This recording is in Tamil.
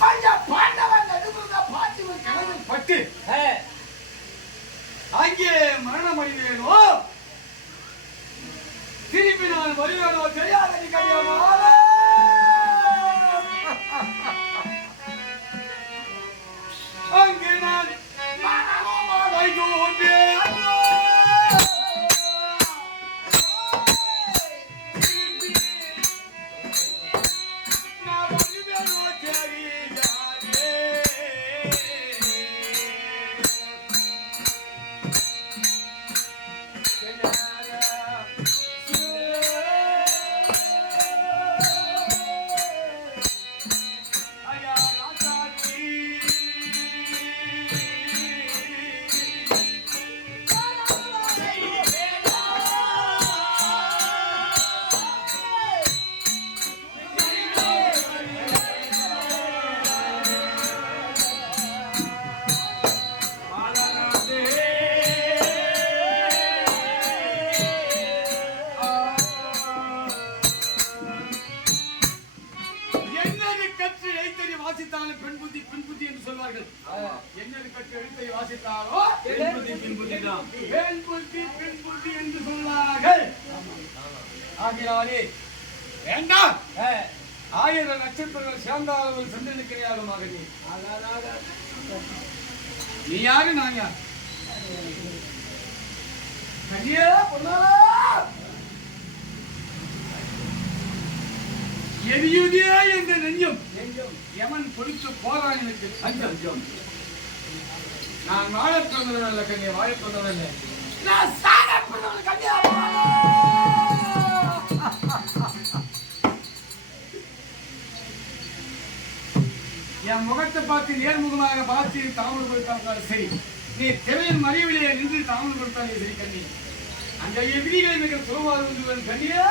பாண்டவன் நடுவுல பாட்டி ஒரு கனவில் பட்டு அங்கே மரணம் அடைவேனோ திரும்பி நான் வருவேனோ தெரியாதடி கல்யாணம் அங்கே நான் வாசித்தாலும் பெண் புத்தி பின் புத்தி என்று சொல்வார்கள். என்னது கற்று எழுத்தை வாசித்தாலோ பெண் புத்தி பின் புத்தி தான். பெண் புத்தி பின் புத்தி என்று சொல்வார்கள். ஆகினாலே வேண்டாம். 1000 நட்சத்திரங்கள் சேர்ந்தாலும் சந்திரனுக்கு கிடையாதுமாக நீ யாரு நான் யார் கனியா பொன்னாலா எரியுதே என்ற நெஞ்சம் எவன் பொழித்து போறான் எனக்கு அஞ்சம். நான் வாழப் பிறந்தவன் அல்ல கண்ணியா, வாழப் பிறந்தவன் இல்லை, நான் சாகப் பிறந்தவன் கண்ணியா. என் முகத்தை பார்த்து நேர்முகமாக பார்த்து தாமல் கொடுத்தாலும் சரி, நீ திரையின் மறைவிலே நின்று தாமல் கொடுத்தாலே சரி கண்ணி. அந்த எதிரிகளை மிக சுலபாக கண்ணியா.